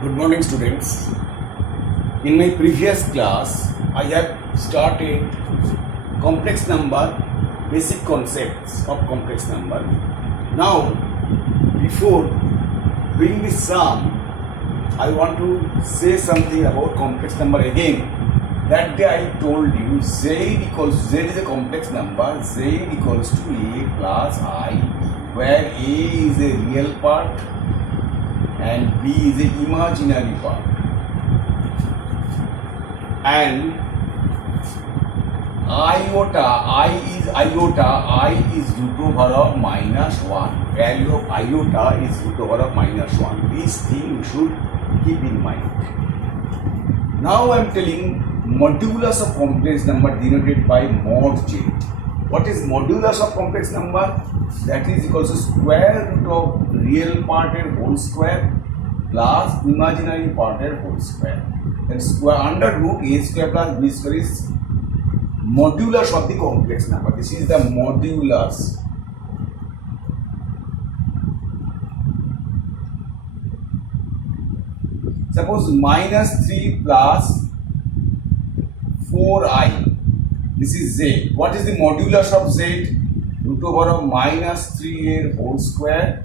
Good morning, students. In my previous class, I have started complex number, basic concepts of complex number. Now, before doing this sum, I want to say something about complex number again. That day I told you Z is a complex number. Z equals to A plus I, where A is a real part and B is the imaginary part, and I is root over of minus 1. Value of iota is root over of minus 1. This thing you should keep in mind. Now I am telling modulus of complex number denoted by mod J. What is modulus of complex number? That is equals to square root of real parted whole square plus imaginary parted whole square. Then square under root A square plus B square is modulus of the complex number. This is the modulus. Suppose minus 3 plus 4i. This is Z. What is the modulus of Z? Root over of minus 3a whole square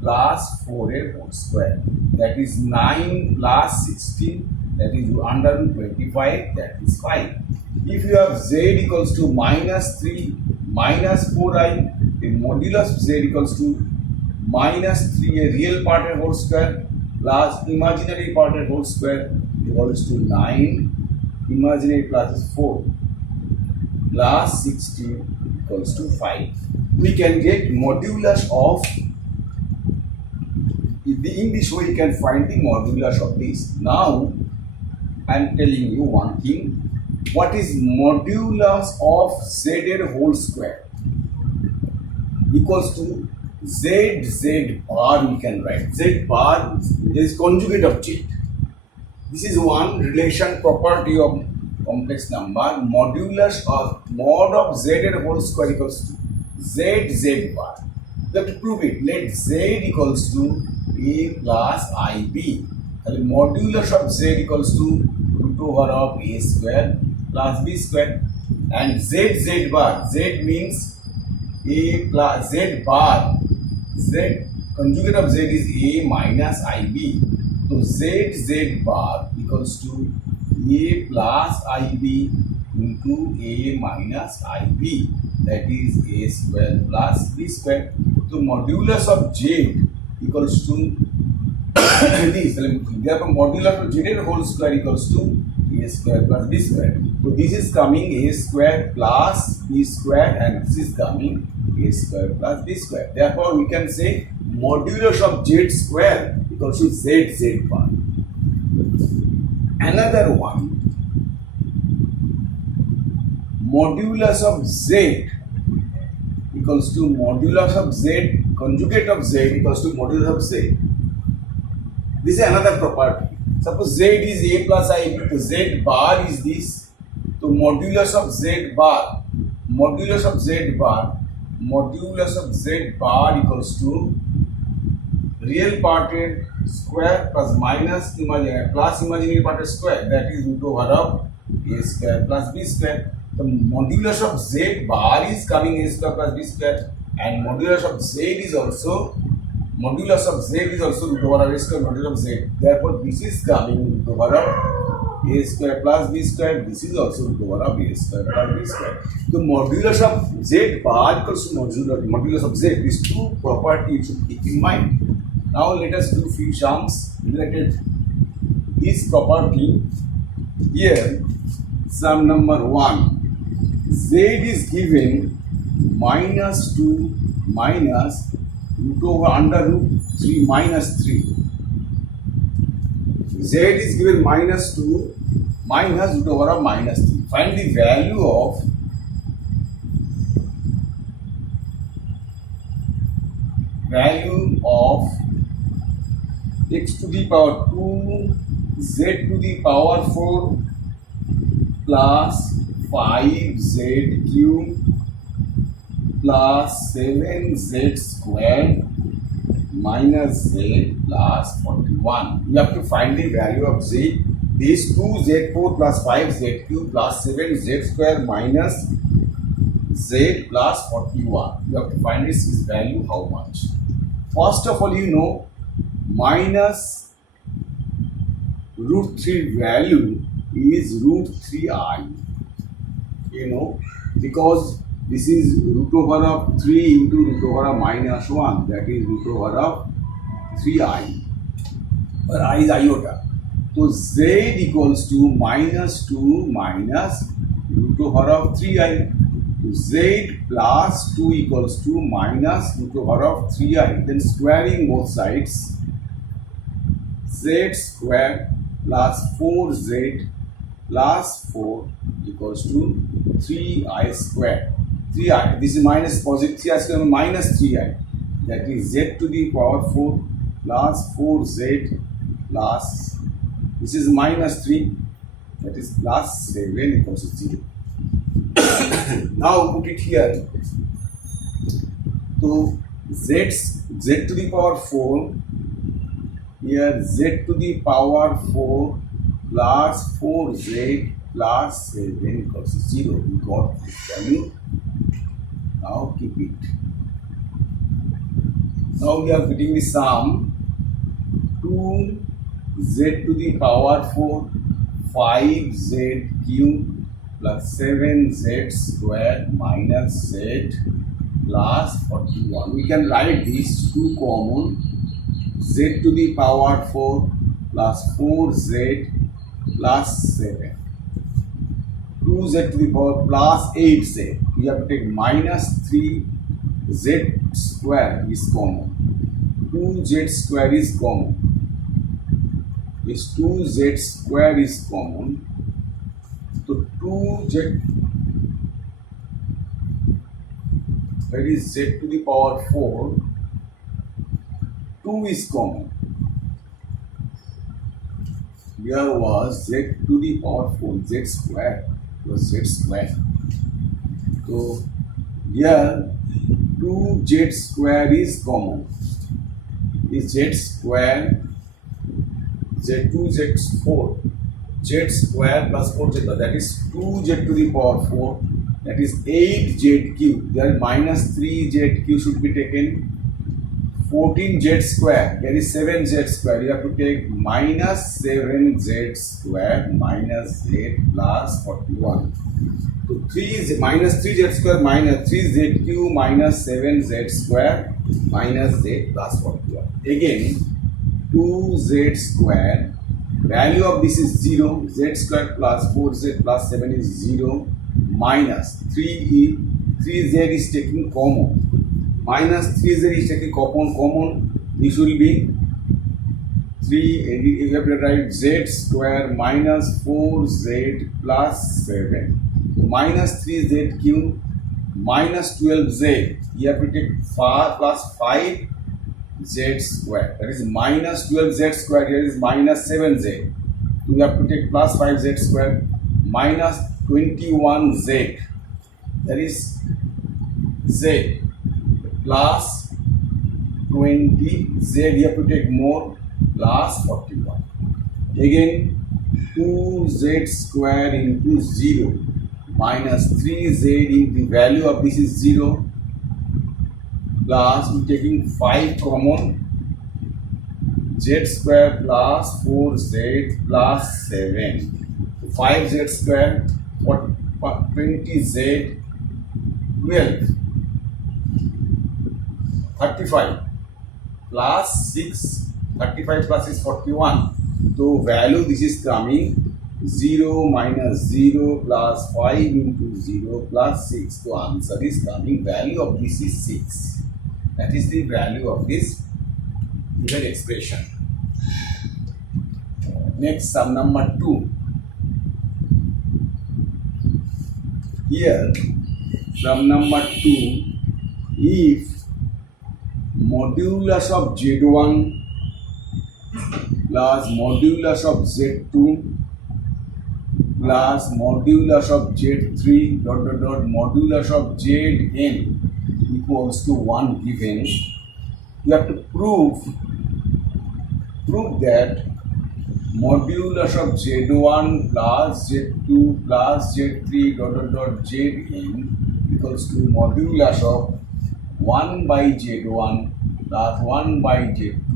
plus 4a whole square. That is 9 plus 16. That is under root 25. That is 5. If you have Z equals to minus 3 minus 4i, the modulus of Z equals to minus 3a real parted whole square plus imaginary parted whole square equals to 9. Imaginary plus is 4 plus 16 equals to 5. We can get modulus of, in this way you can find the modulus of this. Now I am telling you one thing. What is modulus of Z whole square? Equals to Z bar we can write. Z bar is conjugate of Z. This is one relation property of complex number. Modulus or mod of Z whole square equals to Z bar. You have to prove it. Let Z equals to A plus IB. The modulus of Z equals to root over of A square plus B square, and Z bar. Z means A plus Z bar. Z conjugate of Z is A minus IB. So Z bar equals to A plus IB into A minus IB. That is A square plus B square. So modulus of Z equals to this. Therefore, modulus of Z whole square equals to A square plus B square. So this is coming A square plus B square, and this is coming A square plus B square. Therefore, we can say modulus of Z square equals to Z bar. Another one, modulus of Z equals to modulus of Z, conjugate of Z equals to modulus of Z. This is another property. Suppose Z is A plus IB, so Z bar is this. So modulus of Z bar equals to real parted square plus minus imaginary parted square, that is root over of A square plus B square. The modulus of Z bar is coming A square plus B square, and modulus of Z is also root over of A square modulus of Z. Therefore, this is coming root over of A square plus B square. This is also root over of A square plus B square. The modulus of Z bar equals to modulus of Z. These two properties you should keep in mind. Now let us do few sums related this property. Here, sum number 1. Z is given minus 2 minus root over under root 3 minus 3. Z is given minus 2 minus root over of minus 3. Find the value of x to the power 2 z to the power 4 plus 5z cube plus 7z squared minus z plus 41. You have to find the value of z. These 2z4 plus 5zq plus 7z square minus z plus 41. You have to find this value how much. First of all, you know minus root 3 value is root 3i. You know, because this is root over of 3 into root over of minus 1, that is root over of 3i, where I is iota. So z equals to minus 2 minus root over of 3i. So z plus 2 equals to minus root over of 3i. Then squaring both sides, z square plus 4z plus 4 equals to 3i square. 3i, this is minus positive 3i square minus 3i, that is z to the power 4 plus 4z plus, this is minus 3, that is plus 7 equals to 0. Now put it here. So z to the power 4, here z to the power 4 plus 4z plus 7 equals to 0. We got this value. Now keep it. Now we are getting the sum 2z to the power 4 5z cube plus 7z square minus z plus 41. We can write these two common, z to the power 4 plus 4z plus 7. 2z to the power plus 8z. We have to take minus 3z square is common. 2z square is common. This 2z square is common. So 2z, that is z to the power 4, 2 is common. Here was z to the power 4, z square was z square. So here 2z square is common. Is z square, z4, z square plus 4z, that is 2z to the power 4, that is 8z cube. There minus 3z cube should be taken. 14z square, there is 7z square. You have to take minus 7z square minus z plus 41. So 3 is minus 3z square minus 3z cube minus 7z square minus z plus 41. Again 2z square, value of this is 0, z square plus 4z plus 7 is 0, minus 3z is taking common, minus 3z is taking common, this will be 3, you have to write z square minus 4z plus 7, minus 3z cube minus 12z, you have to take 5 plus 5 z square, that is minus 12z square, here is minus 7z, you have to take plus 5z square minus 21z, that is z plus 20z, you have to take more plus 41. Again 2z square into 0 minus 3z in the value of this is 0 plus we taking 5 common, z square plus 4z plus 7. So 5z square for 20z 12, 35 plus 6, 35 plus is 41. So value this is coming 0 minus 0 plus 5 into 0 plus 6. So answer is coming, value of this is 6. That is the value of this given expression. Next, sum number 2. Here, sum number 2, if modulus of z1 plus modulus of z2 plus modulus of z3 modulus of zn equals to 1 given, you have to prove that modulus of z1 plus z2 plus z3 zn equals to modulus of 1 by z1 plus 1 by z2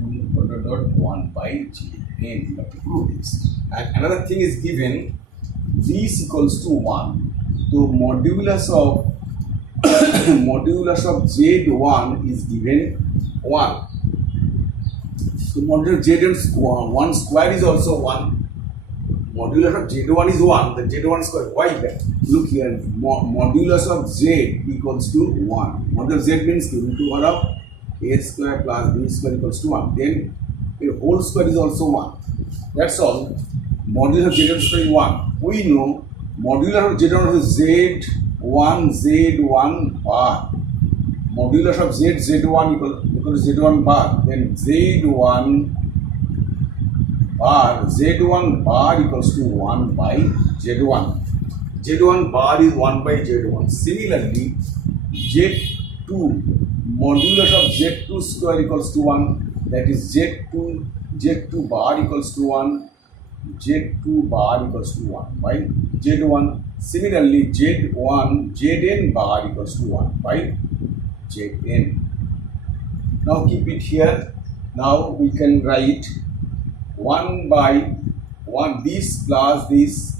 1 by zn. You have to prove this. And another thing is given, this equals to 1. So modulus of modulus of z1 is given 1. So modulus of z1 square is also 1. Modulus of z1 is 1. The z1 square. Why that? Look here. Modulus of z equals to 1. Modulus of z means given to 1 of a square plus b square equals to 1. Then the whole square is also 1. That's all. Modulus of z1 square is 1. We know modulus of z1 is z1 bar. Modulus of z1 equals to z1 bar. Then z1 bar equals to 1 by z1. z1 bar is 1 by z1. Similarly, z2 modulus of z2 square equals to 1. That is z2 bar equals to 1. z2 bar equals to 1 by z1. Similarly, zn bar equals to 1 by zn. Now keep it here. Now we can write 1 by 1, this plus this,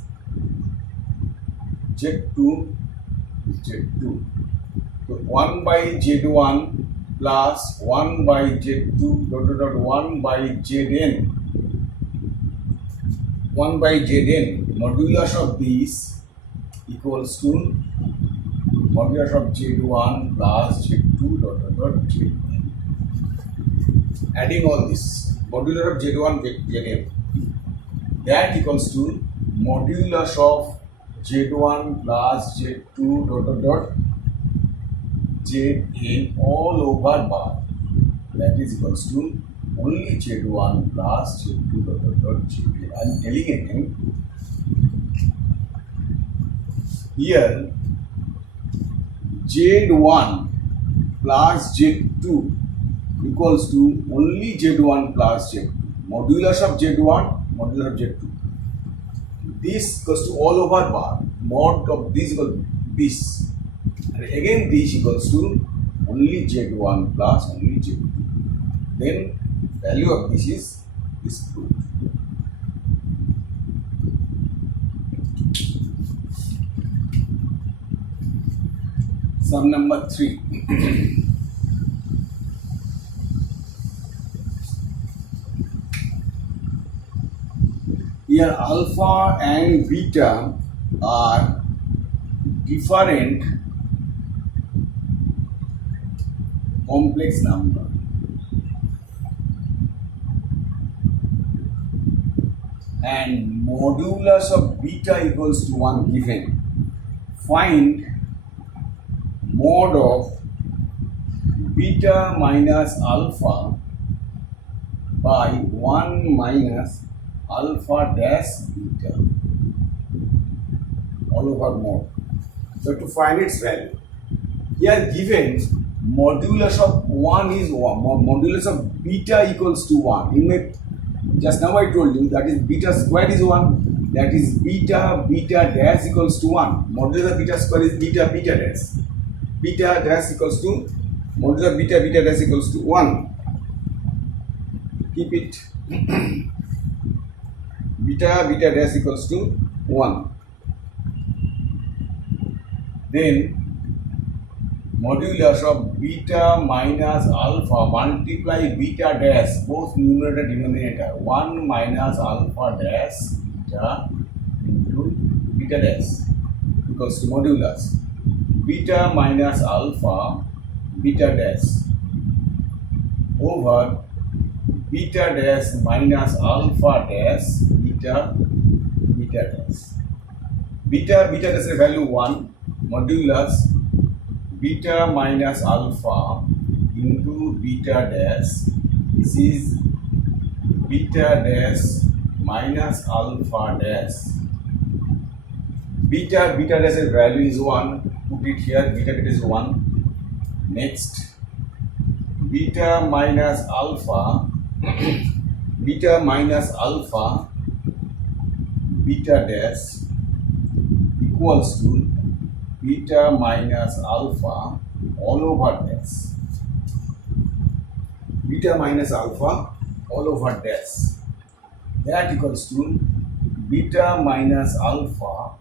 z2 is z2. So 1 by z1 plus 1 by z2 1 by zn. 1 by zn, modulus of this equals to modulus of z1 plus z2 zn. Adding all this, modulus of z1 zn, that equals to modulus of z1 plus z2 zn all over bar. That is equals to only z1 plus z2 zn. I am telling again here, z1 plus z2 equals to only z1 plus z2. Modulus of z1, modulus of z2. This equals to all over bar. Mod of this equals to this. And again this equals to only z1 plus only z2. Then value of this is proved. Sum number 3. Here alpha and beta are different complex number. And modulus of beta equals to 1 given. Find mod of beta minus alpha by 1 minus alpha dash beta all over mod. So to find its value, here given modulus of 1 is 1, modulus of beta equals to 1. You may, just now I told you that is beta square is 1, that is beta dash equals to 1. Modulus of beta square is beta dash. Beta dash equals to modulus of beta dash equals to 1. Keep it. beta dash equals to 1. Then modulus of beta minus alpha multiply beta dash, both numerator denominator, 1 minus alpha dash beta into beta dash equals to modulus beta minus alpha beta dash over beta dash minus alpha dash beta dash. Beta dash is value 1, modulus beta minus alpha into beta dash. This is beta dash minus alpha dash. Beta dash's value is 1. Put it here. Beta dash is 1. Next, beta minus alpha beta minus alpha beta dash equals to beta minus alpha all over dash. Beta minus alpha all over dash, that equals to beta minus alpha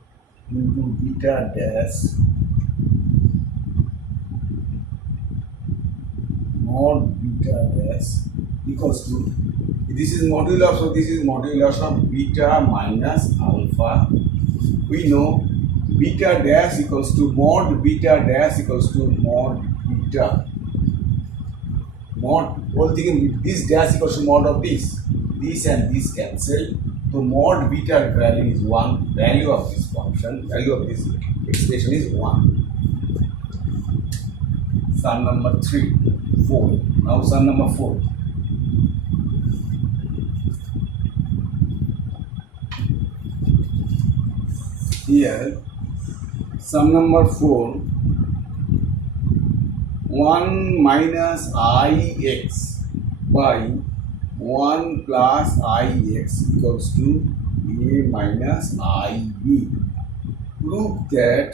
into beta dash mod beta dash equals to, this is modulus, so this is modulus of beta minus alpha. We know beta dash equals to mod beta dash equals to mod beta. Mod, whole thing, this dash equals to mod of this and this cancel. So mod beta value is 1, value of this function, value of this expression is 1. Sum number 3, 4. Now sum number 4. Here, sum number 4, 1 minus ix by 1 plus ix equals to a minus ib. Prove that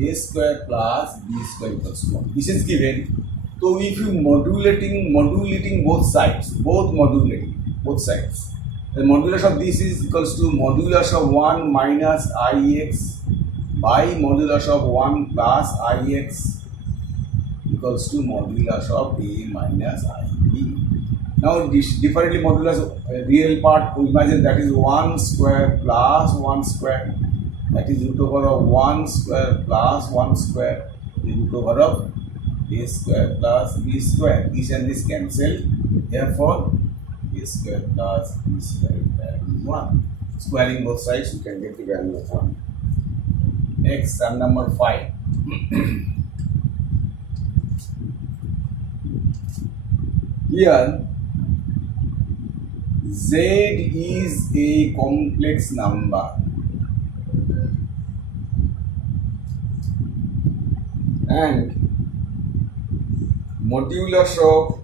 a square plus b square equals to 1. This is given. So if you modulating both sides, both sides, the modulus of this is equals to modulus of 1 minus ix by modulus of 1 plus ix equals to modulus of a minus ib. Now this differently modulus real part, imagine that is 1 square plus 1 square, that is root over of 1 square plus 1 square is root over of a square plus b square. This and this cancel, therefore a square plus b square value is 1. Squaring both sides you can get the value of 1. Next, sum number 5. Here z is a complex number and modulus of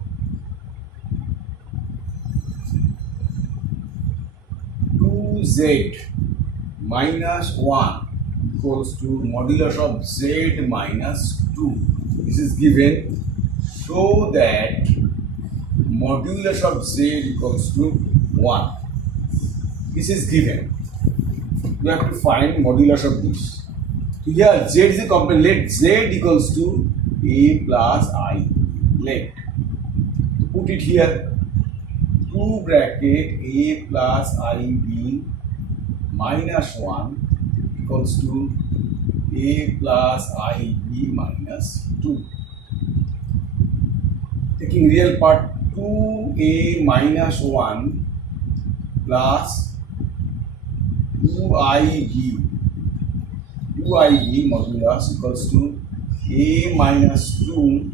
z minus 1 equals to modulus of z minus 2. This is given so that modulus of z equals to 1. This is given. You have to find modulus of this. So here z is a complex. Let z equals to a plus I. Let put it here. 2 bracket a plus ib minus 1 equals to a plus ib minus 2. Taking real part, 2a minus 1 plus 2ib modulus equals to a minus 2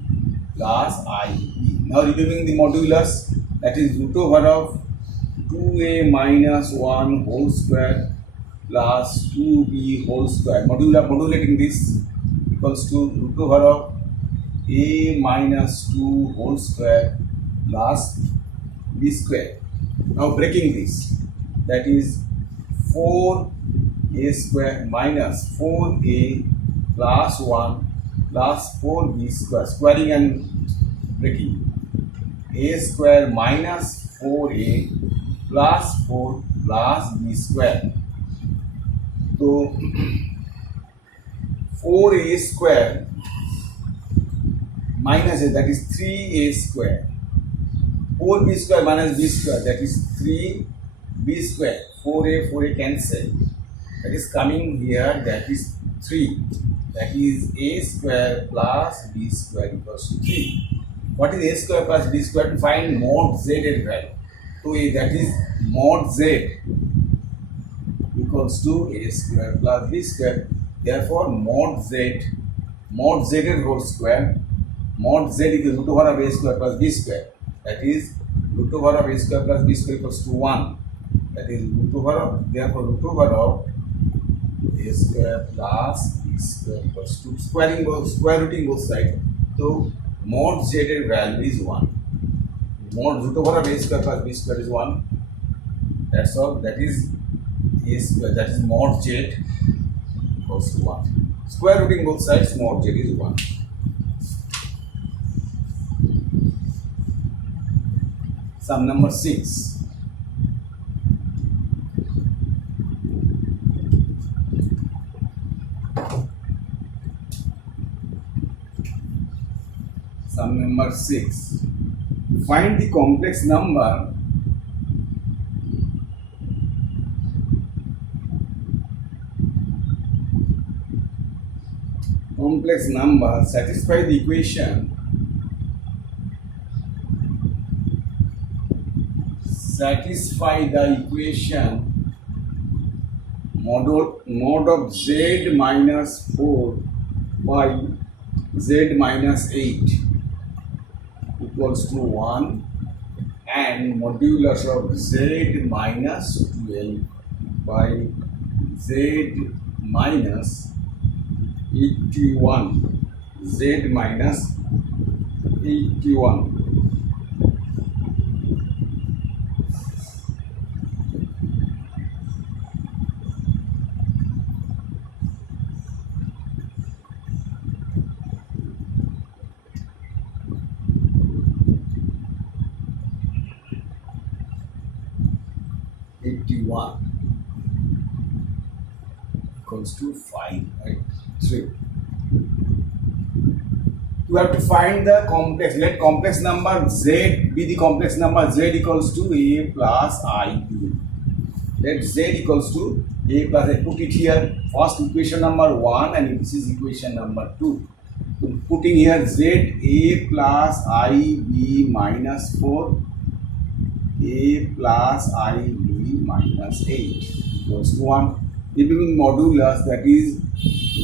plus ib. Now removing the modulus, that is root over of 2a minus 1 whole square plus 2b whole square. Modulating this equals to root over of a minus 2 whole square plus b square. Now breaking this, that is 4a square minus 4a plus 1 plus 4b square. Squaring and breaking. A square minus 4a plus 4 plus b square. So 4a square minus a, that is 3a square. 4b square minus b square, that is 3b square. 4a cancel. That is coming here, that is 3. That is a square plus b square equals to 3. What is a square plus b square? To find mod z at value. So that is mod z equals to a square plus b square. Therefore mod z at whole square, mod z equals root over of a square plus b square. That is root over of a square plus b square equals to 1. That is root over of, therefore root over of a square plus b square equals to, square rooting both sides. So mod z এর value is 1. Mod root over of a square plus b square is 1. That's all. That is a square. That is mod z equals to 1. Square rooting both sides, mod z is 1. Sum number 6. Sum number 6. Find the complex number satisfy the equation mod of z minus 4 by z minus 8 equals to 1 and modulus of z minus 12 by z minus 81 z minus 81. Equals to 5, right? 3. You have to find the complex. Let complex number z be the complex number. Z equals to a plus ib. Let z equals to a plus I put it here. First equation number 1 and this is equation number 2. So putting here z a plus ib minus 4 a plus ib minus 8 equals to 1. Giving modulus, that is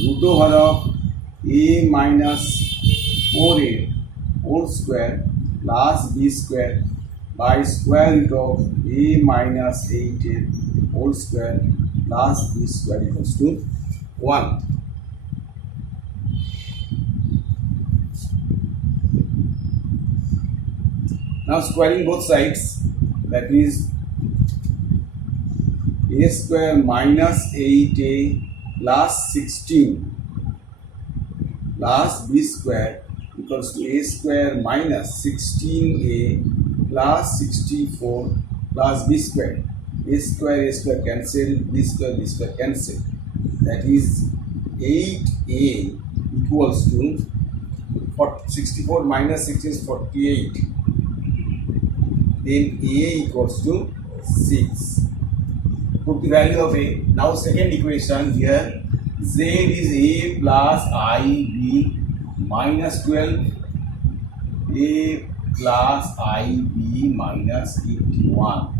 root over of a minus 4a whole square plus b square by square root of a minus 8a whole square plus b square equals to 1. Now squaring both sides, that is a square minus 8a plus 16 plus b square equals to a square minus 16a plus 64 plus b square. A square cancel, b square cancel. That is 8a equals to 64 minus 6 is 48. Then a equals to 6. Put the value of a. Now second equation here, z is a plus ib minus 12, a plus ib minus 81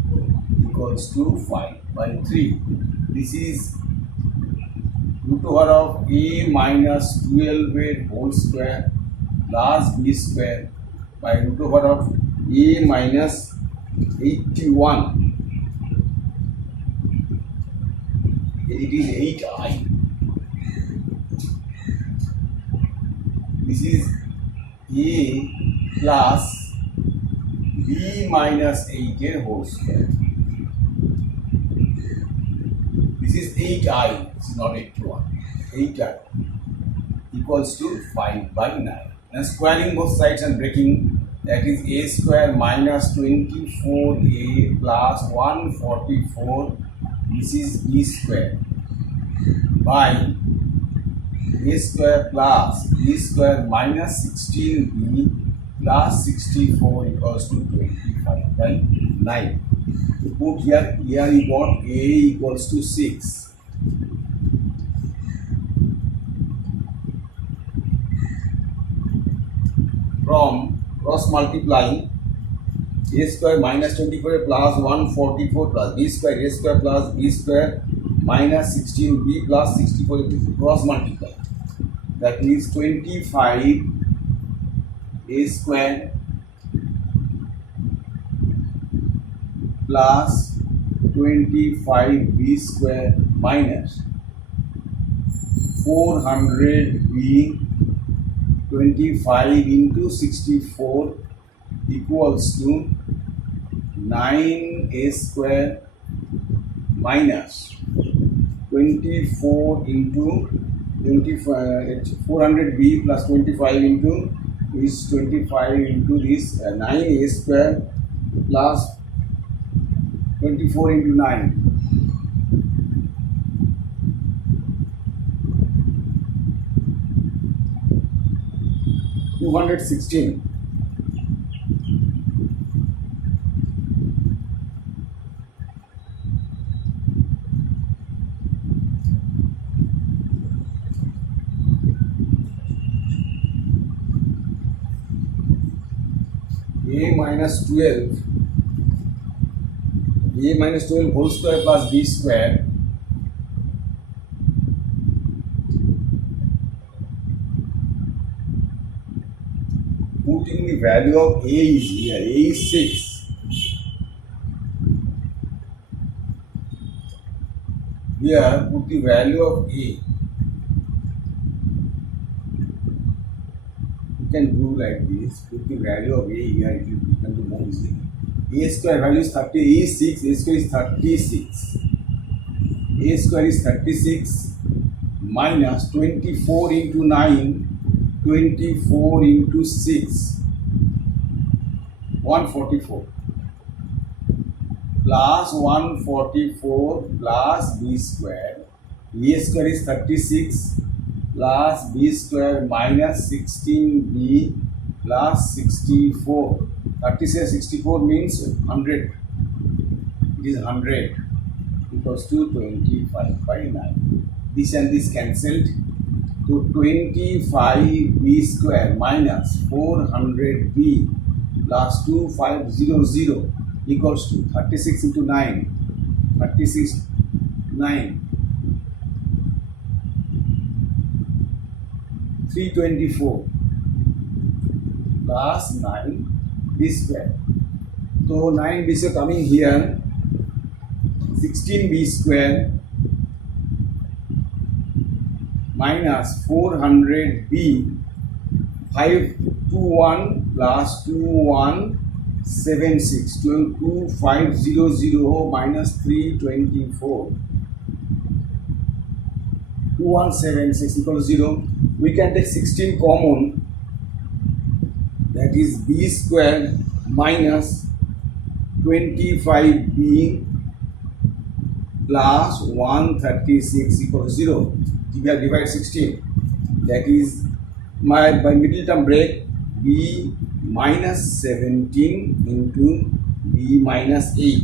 equals to 5 by 3. This is root over of a minus 12 whole square plus b square by root over of a minus 81. It is 8i. This is a plus b minus 8a whole square. This is 8i. This is not 81. 8i equals to 5 by 9. Now squaring both sides and breaking, that is a square minus 24a plus 144. This is b square by a square plus b square minus 16b plus 64 equals to 25 by 9. You put here you got a equals to 6. From cross multiplying, a square minus 24 plus 144 plus b square, a square plus b square minus 16b plus 64 cross multiply. That means 25 a square plus 25b square minus 400b 25 into 64 equals to 9a square minus 24 into 25 400b plus 25 into is 25 into this 9a square plus 24 into 9. 216. A minus 12 whole square plus b square putting the value of a is here. A is 6. Here put the value of a. You can do like this. Put the value of a here. It will become the more easy. A square value is 30. A is 6. A square is 36. A square is 36 minus 24 into 9. 24 into 6, 144 plus 144 plus b square. A square is 36 plus b square minus 16b plus 64. 36 64 means 100. It is 100 equals to 25 by 9. This and this cancelled. So 25b square minus 400b plus 2500 equals to 36 into 9. 36 9. 324 plus 9b square. So 9b square coming here. 16b square minus 400b 521 plus 2176 2500 minus 324 2176 equals 0. We can take 16 common, that is b square minus 25b plus 136 equals 0. We have divided 16, that is by middle term break b minus 17 into b minus 8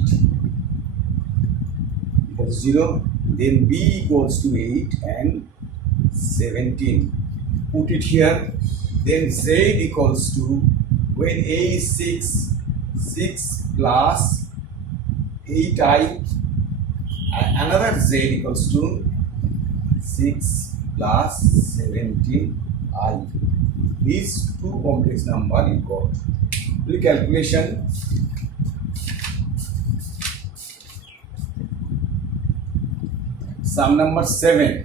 equals 0. Then b equals to 8 and 17. Put it here. Then z equals to, when a is 6, 6 plus 8i, another z equals to 6 plus 17i. These two complex number you got. Do calculation. Sum number 7.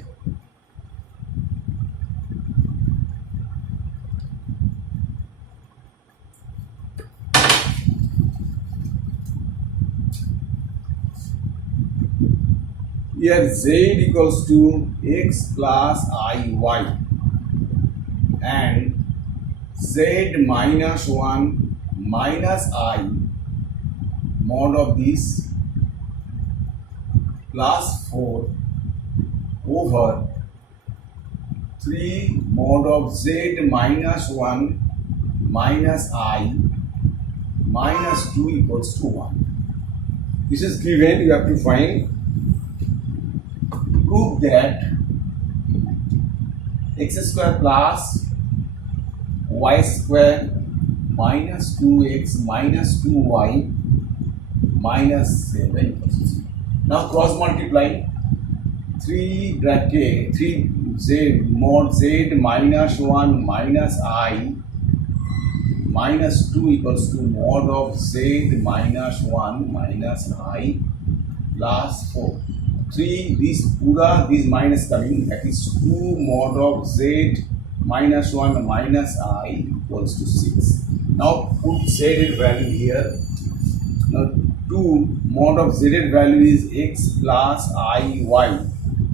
Here z equals to x plus iy and z minus 1 minus I mod of this plus 4 over 3 mod of z minus 1 minus I minus 2 equals to 1. This is given. You have to find. Prove that x square plus y square minus 2x minus 2y minus 7 equals to 0. Now cross multiply. 3 bracket 3 z mod z minus 1 minus I minus 2 equals to mod of z minus 1 minus I plus 4. 3 this pura this minus coming, that is 2 mod of z minus 1 minus I equals to 6. Now put Z value here. Now 2 mod of Z value is x plus I y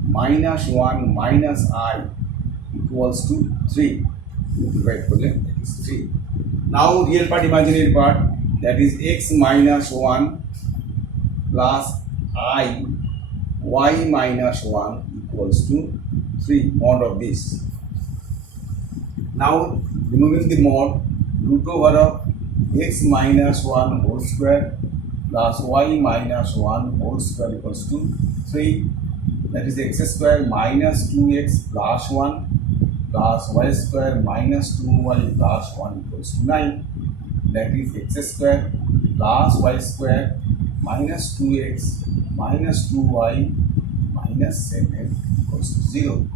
minus 1 minus I equals to 3. Divide করলে that is 3. Now real part, imaginary part, that is x minus 1 plus I y minus 1 equals to 3 mod of this. Now removing the mod, root over of x minus 1 whole square plus y minus 1 whole square equals to 3. That is x square minus 2x plus 1 plus y square minus 2y plus 1 equals to 9. That is x square plus y square minus 2x minus 2y minus 7 equals to 0.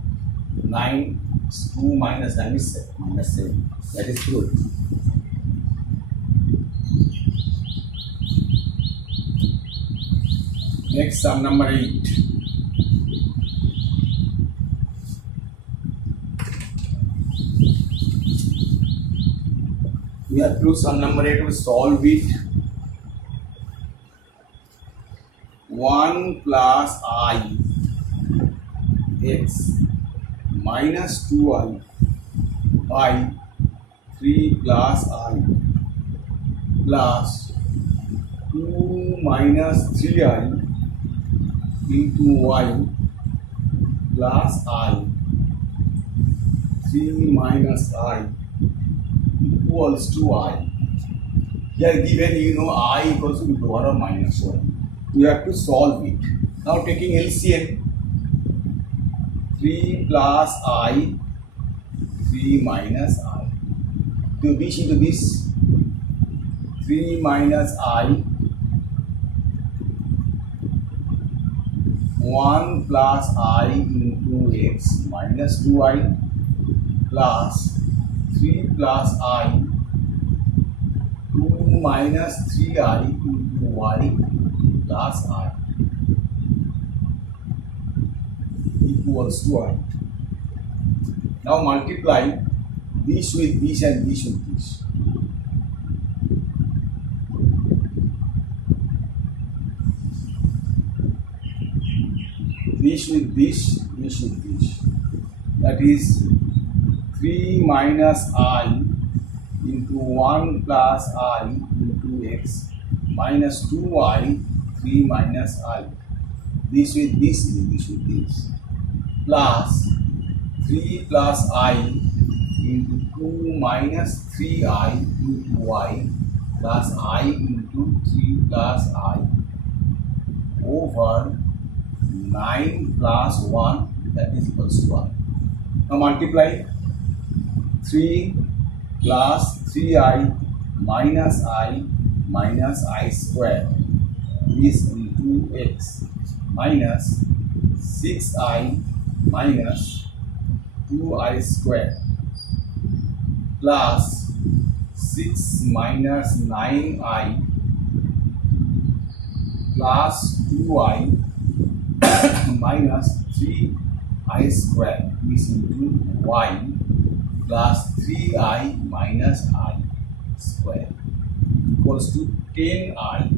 9 2 minus 9 is 7, minus 7. That is good. Next, sum number 8. We have to sum number 8, we solve it. 1 plus I x minus 2I by 3 plus I plus 2 minus 3I into y plus I 3 minus I equals to I. Here given I equals to power of minus 1. We have to solve it. Now taking LCM, 3 plus I, 3 minus I. To this into this, 3 minus I, 1 plus I into x minus 2I plus 3 plus I, 2 minus 3I into y plus I equals to I. Now multiply this with this and this with this. This with this, this with this. That is 3 minus I into 1 plus I into x minus 2I 3 minus I. This with this, this with this. Plus 3 plus I into 2 minus 3I into y plus I into 3 plus I over 9 plus 1, that is equals to 1. Now multiply 3 plus 3I minus I square is into x minus 6I minus 2I square plus 6 minus 9I plus 2I minus 3I square is into y plus 3I minus I square equals to 10I.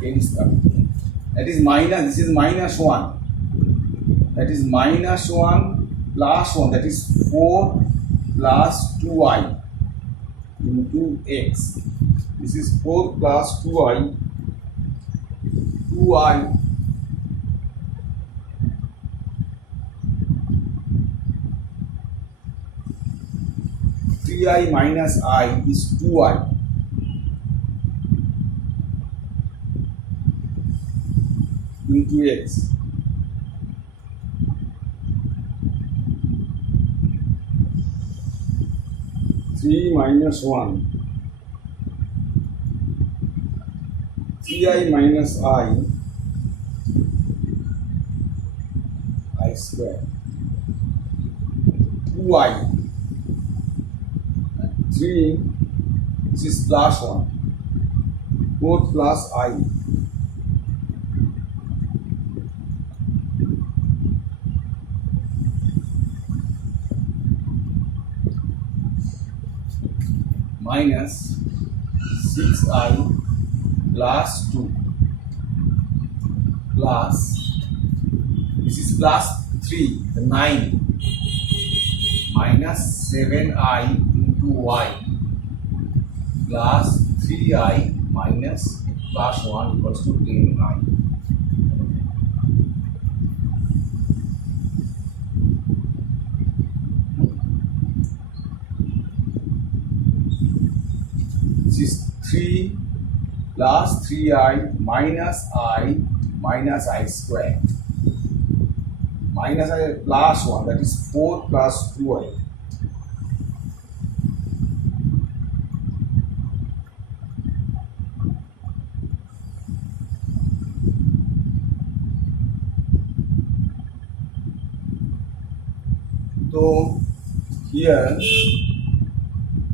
10 is coming. That is minus, this is minus 1. That is minus 1 plus 1, that is 4 plus 2I into x. This is 4 plus 2I, 2I 3I minus I is 2I. Into x. Three minus 1. 3I minus I square. 2I. 3, this is plus 1, 4 plus I, minus 6i plus 2 plus, this is plus 3, the 9 minus 7i into y plus 3i minus plus 1 equals to 10i. This is 3 plus 3i minus I square minus I plus 1, that is 4 plus 2i. So here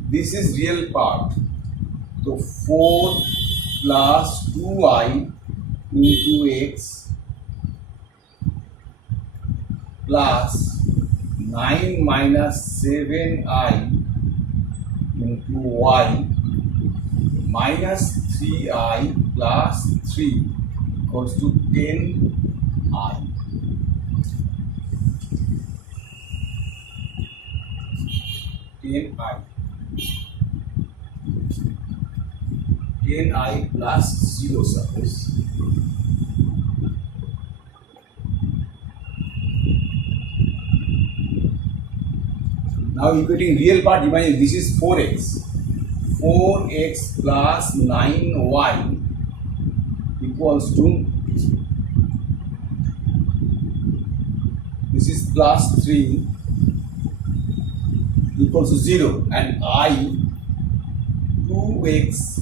this is real part. So 4 plus 2i into x plus 9 minus 7i into y minus 3i plus 3 equals to 10i. 10i plus 0 suppose. Now equating real part, imagine this is 4x. 4x plus 9y equals to, this is plus 3 equals to 0, and I 2x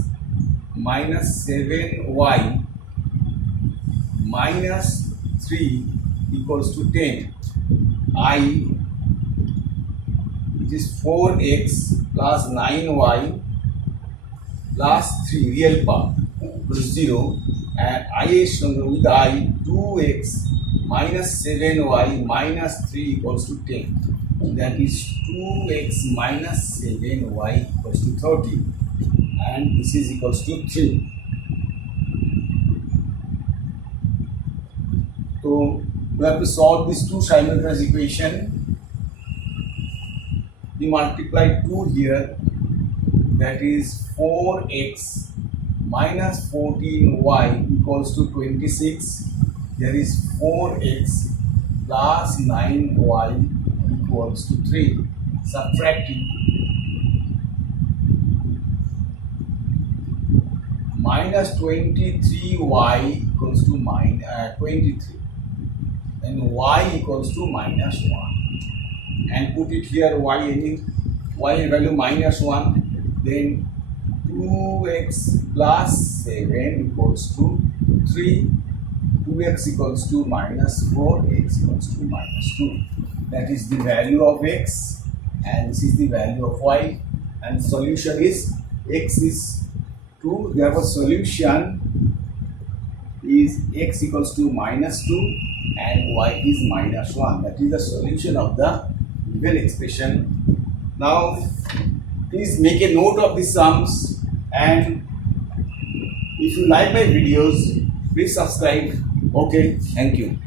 minus 7y minus 3 equals to 10. I, which is 4x plus 9y plus 3 real part equals 0, and I is with I 2x minus 7y minus 3 equals to 10. That is 2x minus 7y equals to 30, and this is equals to 3. So we have to solve these two simultaneous equation. We multiply 2 here, that is 4x minus 14y equals to 26. There is 4x plus 9y equals to 3. Subtracting, minus 23y equals to 23, and y equals to minus 1. And put it here, y value minus 1, then 2x plus 7 equals to 3, 2x equals to minus 4, x equals to minus 2. That is the value of x, and this is the value of y, and solution is x is 2, therefore solution is x equals to minus 2 and y is minus 1. That is the solution of the given expression. Now please make a note of the sums, and if you like my videos, please subscribe. Okay, thank you.